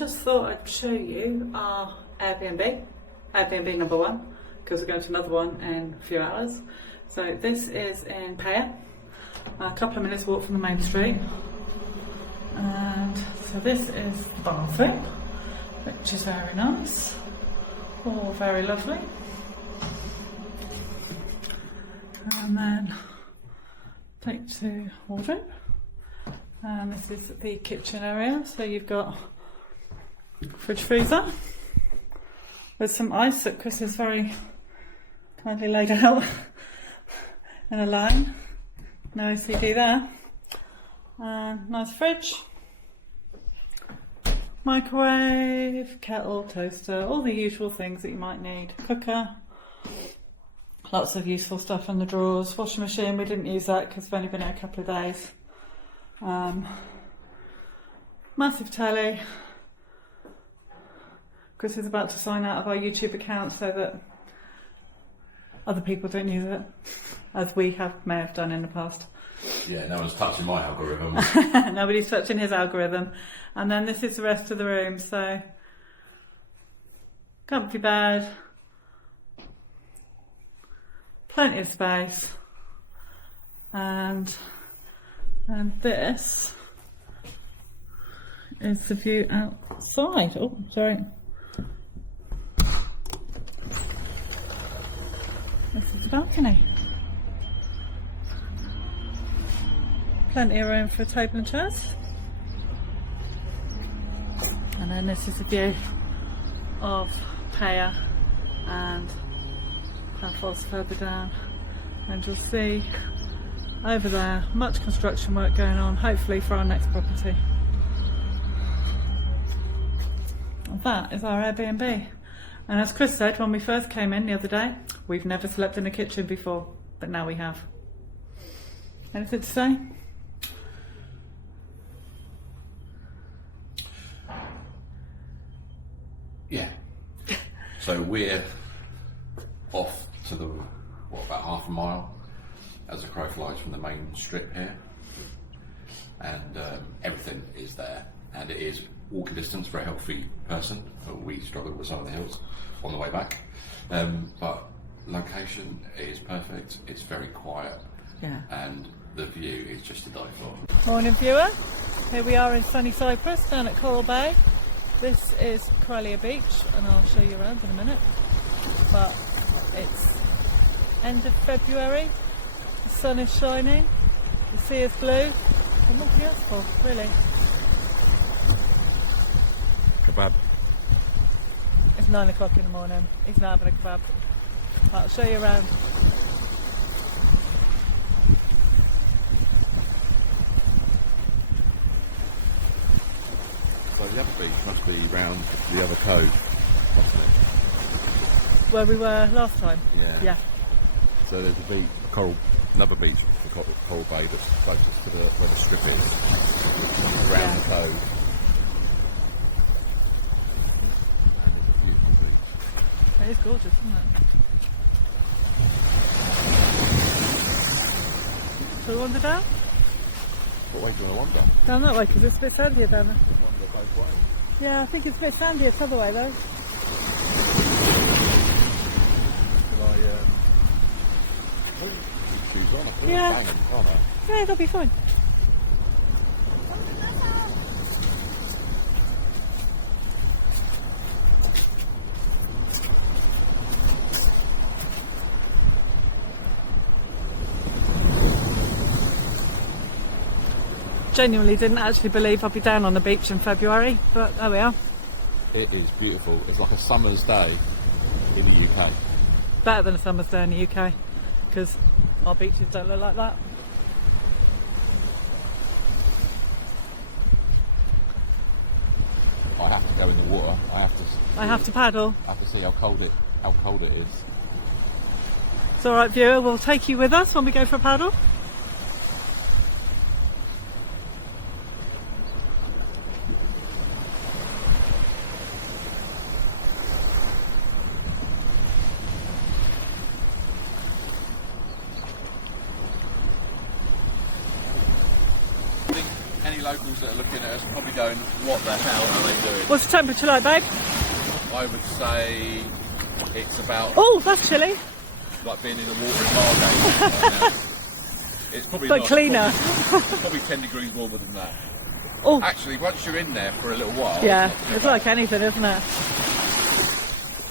just thought I'd show you our Airbnb number one, because we're going to another one in a few hours. So this is in Peyia, a couple of minutes walk from the main street. And so this is the bathroom, which is very nice, all very lovely. And then take to wardrobe. And this is the kitchen area, so you've got fridge freezer with some ice that Chris has very kindly laid out in a line. No OCD there. Nice fridge, microwave, kettle, toaster, all the usual things that you might need. Cooker, lots of useful stuff in the drawers. Washing machine, we didn't use that because we've only been here a couple of days. Massive telly. Chris is about to sign out of our YouTube account so that other people don't use it, as we may have done in the past. Yeah, no one's touching my algorithm. Nobody's touching his algorithm. And then this is the rest of the room. So, comfy bed, plenty of space, and this is the view outside. Oh, sorry. This is the balcony. Plenty of room for a table and chairs. And then this is the view of Peyia and Paphos further down. And you'll see over there much construction work going on, hopefully for our next property. And that is our Airbnb. And as Chris said when we first came in the other day, we've never slept in a kitchen before, but now we have. Anything to say? Yeah. So we're off to the, about half a mile as the crow flies from the main strip here. And everything is there. And it is walking distance for a healthy person. We struggled with some of the hills on the way back. But location is perfect. It's very quiet. Yeah. And the view is just to die for. Morning viewer. Here we are in sunny Cyprus down at Coral Bay. This is Corallia Beach and I'll show you around in a minute. But it's end of February. The sun is shining. The sea is blue. And what can you ask for, really? Kebab. It's 9 o'clock in the morning. He's not having a kebab. I'll show you around. So the other beach must be round the other cove, mustn't it? Where we were last time? Yeah. So there's a beach, another beach, the Coral Bay, that's closest to where the strip is, round the cove. It is gorgeous, isn't it? Shall we wander down? What way do you want to wander? Down that way, because it's a bit sandier down there. Wander both ways. Yeah, I think it's a bit sandier the other way though. Yeah. Yeah, that'll be fine. Genuinely didn't actually believe I'd be down on the beach in February, but there we are. It is beautiful. It's like a summer's day in the UK. Better than a summer's day in the UK, because our beaches don't look like that. I have to go in the water. I have to paddle. I have to see how cold it is. It's alright viewer, we'll take you with us when we go for a paddle. Any any locals that are looking at us probably going, what the hell are they doing? What's the temperature like, babe? I would say it's about Oh, that's chilly. like being in the water in Margate right now. It's probably But not, cleaner. it's probably 10 degrees warmer than that. Oh, Actually, once you're in there for a little while... yeah, it's not too it's bad. like anything, isn't it?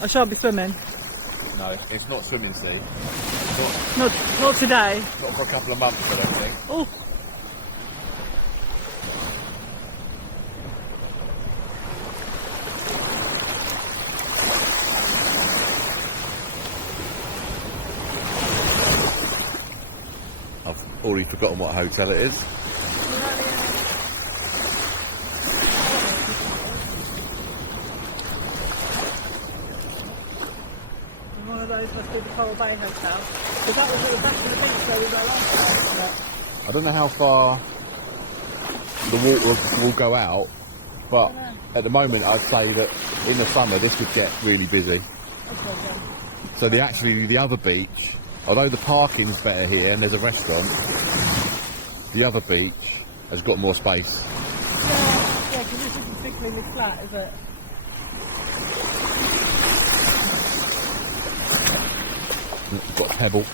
I shan't be swimming. No, it's not swimming sea. Not today. Not for a couple of months, I don't think. Oh. I've already forgotten what hotel it is. One of those must be the Coral Bay Hotel. Because that was at the back of the beach where we were last time. I don't know how far the water will go out, but at the moment I'd say that in the summer this would get really busy. So the other beach, although the parking's better here and there's a restaurant, the other beach has got more space. Yeah, because this isn't particularly flat, is it? We've got Pebble.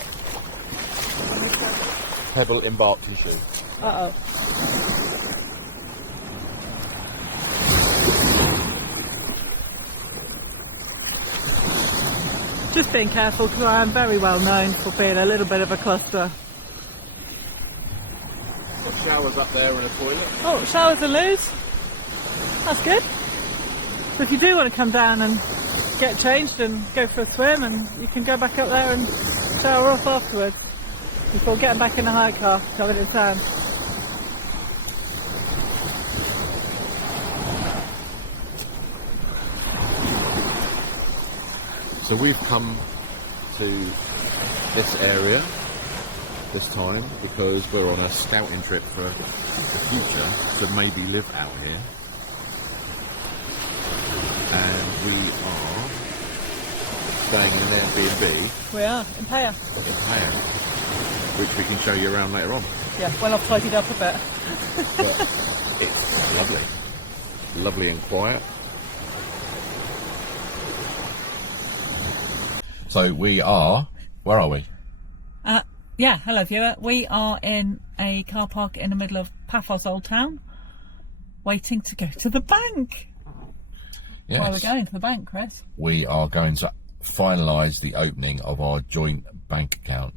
Pebble embarked shoe. Uh-oh. Just being careful because I am very well known for being a little bit of a cluster. Got showers up there and a toilet. Oh, showers and loos. That's good. So if you do want to come down and get changed and go for a swim, and you can go back up there and shower off afterwards before getting back in the hire car covered in sand. So we've come to this area this time because we're on a scouting trip for the future to maybe live out here. And we are staying in an Airbnb We are in Peyia. in Peyia, which we can show you around later on. Yeah, well I've tidied up a bit. But it's lovely. Lovely and quiet. So we are... Where are we? Yeah, hello viewer. We are in a car park in the middle of Paphos Old Town, waiting to go to the bank. Yes. Where are we going to the bank, Chris? We are going to finalise the opening of our joint bank account.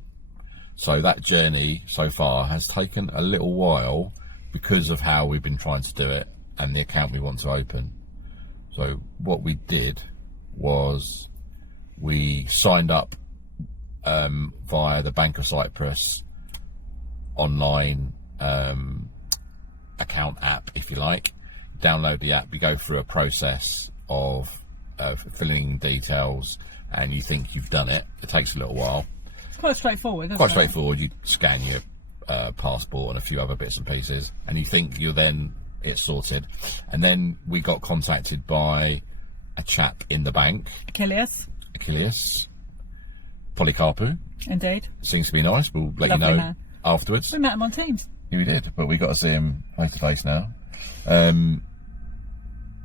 So that journey so far has taken a little while because of how we've been trying to do it and the account we want to open. So what we did was we signed up via the Bank of Cyprus online account app, if you like. Download the app, you go through a process of filling in details, and you think you've done it. It takes a little while. It's quite straightforward, isn't Quite it? straightforward. You scan your passport and a few other bits and pieces, and you think you're then it's sorted. And then we got contacted by a chap in the bank, Achilles Polycarpou. Indeed. Seems to be nice. We'll let Lovely you know man. afterwards. We met him on Teams. Yeah, we did, but we got to see him face to face now.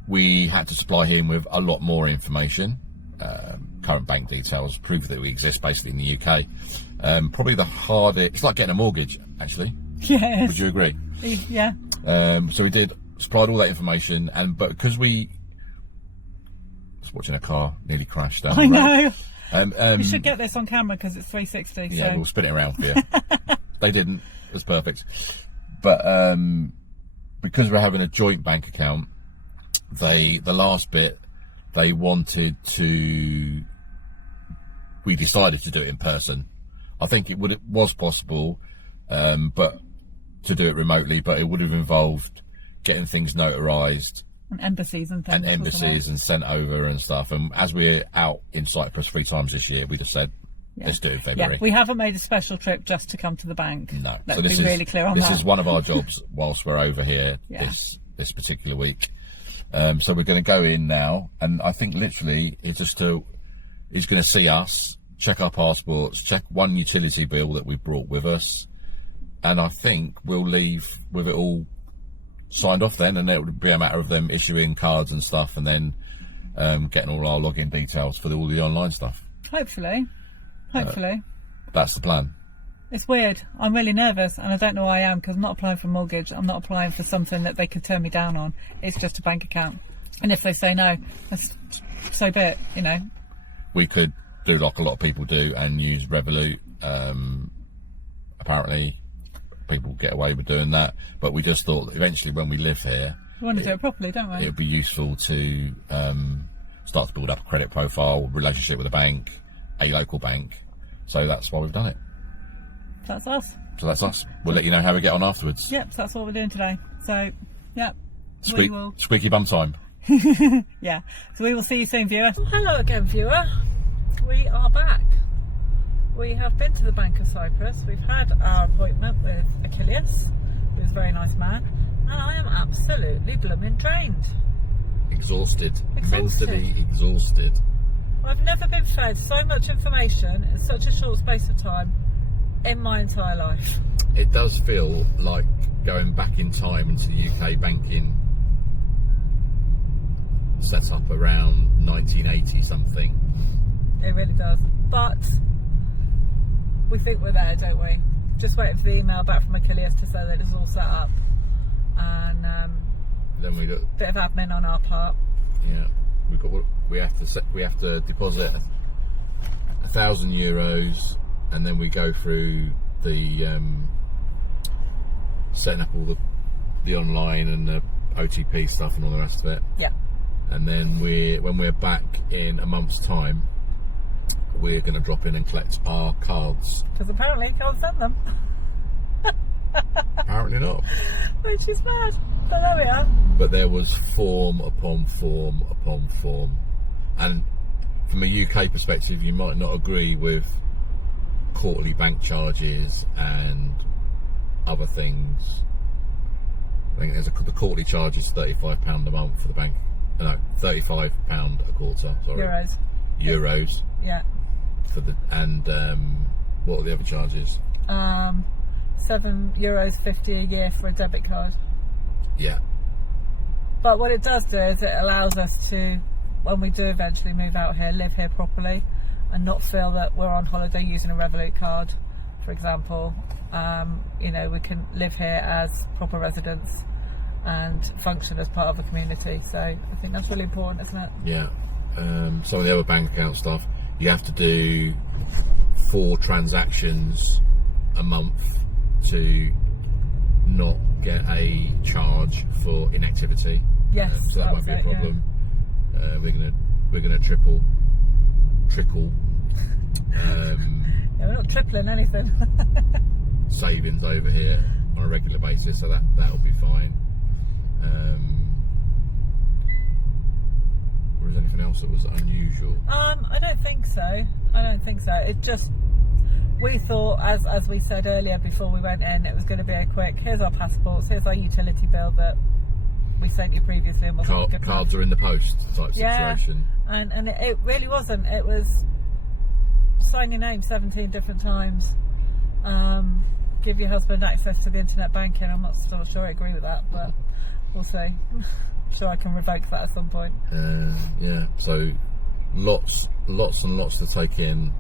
We had to supply him with a lot more information, current bank details, proof that we exist basically in the UK. Probably the hardest, it's like getting a mortgage, actually. Yes. Would you agree? Yeah. So we did, supplied all that information, but because we was watching a car nearly crash down I the road. know. We should get this on camera because it's 360. Yeah, so. we'll spin it around for you. They didn't. It was perfect. But because we're having a joint bank account, the last bit, they wanted to... We decided to do it in person. I think it was possible, but to do it remotely, but it would have involved getting things notarized. And embassies and things. And embassies and sent over and stuff. And as we're out in Cyprus 3 times this year, we just said, let's do it in February. Yeah, we haven't made a special trip just to come to the bank. No. Let's be really clear on that. This is one of our jobs whilst we're over here this particular week. So we're going to go in now, and I think literally he's going to see us, check our passports, check one utility bill that we brought with us, and I think we'll leave with it all signed off then, and it would be a matter of them issuing cards and stuff, and then getting all our login details for all the online stuff. Hopefully. That's the plan. It's weird. I'm really nervous, and I don't know why I am, because I'm not applying for a mortgage. I'm not applying for something that they could turn me down on. It's just a bank account. And if they say no, that's so be it, you know. We could do like a lot of people do and use Revolut. Apparently people get away with doing that, but we just thought that eventually when we live here, We want to do it properly, don't we? it would be useful to start to build up a credit profile, relationship with a bank, a local bank. So that's why we've done it. That's us. So that's us. We'll let you know how we get on afterwards. Yep, so that's what we're doing today. So, yep. Squeaky bum time. Yeah. So we will see you soon, viewer. Hello again, viewer. We are back. We have been to the Bank of Cyprus. We've had our appointment with Achilles, who's a very nice man, and I am absolutely blooming drained. Exhausted. Exhausted. Mentally exhausted. I've never been fed so much information in such a short space of time in my entire life. It does feel like going back in time into the UK banking set up around 1980 something. It really does. But we think we're there, don't we? Just waiting for the email back from Achilles to say that it's all set up. And Then we look. bit of admin on our part. Yeah, we have to deposit €1,000, and then we go through the setting up all the online and the OTP stuff and all the rest of it. Yeah. And then when we're back in a month's time, we're going to drop in and collect our cards. Because apparently you can't send them. Apparently not. Which is mad. But there we are. But there was form upon form upon form. And from a UK perspective, you might not agree with quarterly bank charges and other things. I think the quarterly charge is £35 a month for the bank. No, £35 a quarter. Sorry. Euros. Yeah. For the what are the other charges? €7.50 a year for a debit card. Yeah. But what it does do is it allows us to, when we do eventually move out here, live here properly and not feel that we're on holiday using a Revolut card, for example. You know, we can live here as proper residents and function as part of a community. So I think that's really important, isn't it? Yeah. Some of the other bank account stuff, you have to do 4 transactions a month to not get a charge for inactivity. Yes, so that won't be a problem. Yeah. We're gonna trickle. Yeah, we're not tripling anything. Savings over here on a regular basis, so that'll be fine. Or is anything else that was unusual? I don't think so. It just, we thought, as we said earlier before we went in, it was going to be a quick, here's our passports, here's our utility bill that we sent you previously and wasn't good Cards enough. are in the post type Yeah, situation. and it really wasn't. It was sign your name 17 different times, give your husband access to the internet banking. I'm not still sure I agree with that, but we'll see. I'm sure I can revoke that at some point. Yeah, so lots and lots to take in.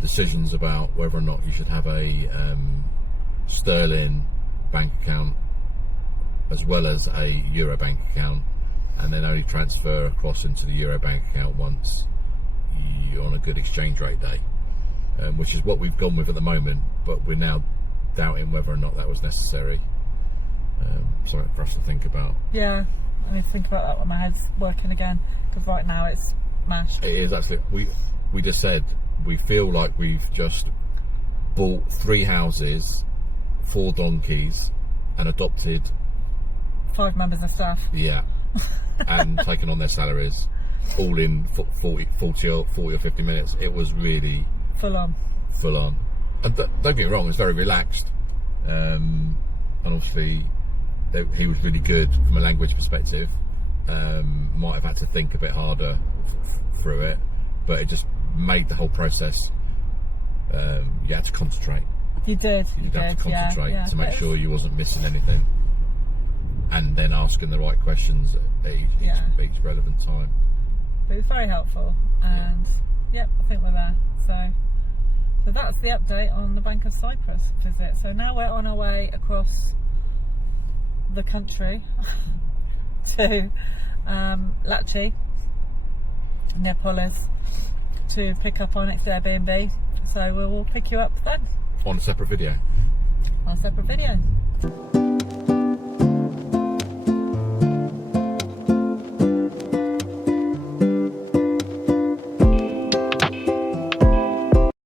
Decisions about whether or not you should have a sterling bank account as well as a euro bank account, and then only transfer across into the euro bank account once you're on a good exchange rate day, which is what we've gone with at the moment, but we're now doubting whether or not that was necessary. Something for us to think about. Yeah, I need to think about that when my head's working again, because right now it's mashed. It is actually. We just said we feel like we've just bought 3 houses, 4 donkeys, and adopted 5 members of staff. Yeah, and taken on their salaries, all in 40 or 50 minutes. It was really Full on. And don't get me wrong, it's very relaxed, and obviously he was really good from a language perspective. Might have had to think a bit harder through it, but it just made the whole process, you had to concentrate. You did. You'd have to concentrate to make sure you wasn't missing anything. and then asking the right questions at each relevant time. But it was very helpful, and yep, I think we're there. So that's the update on the Bank of Cyprus visit. So now we're on our way across the country to Lachi, near Polis, to pick up our next Airbnb. So we'll pick you up then On a separate video. on a separate video.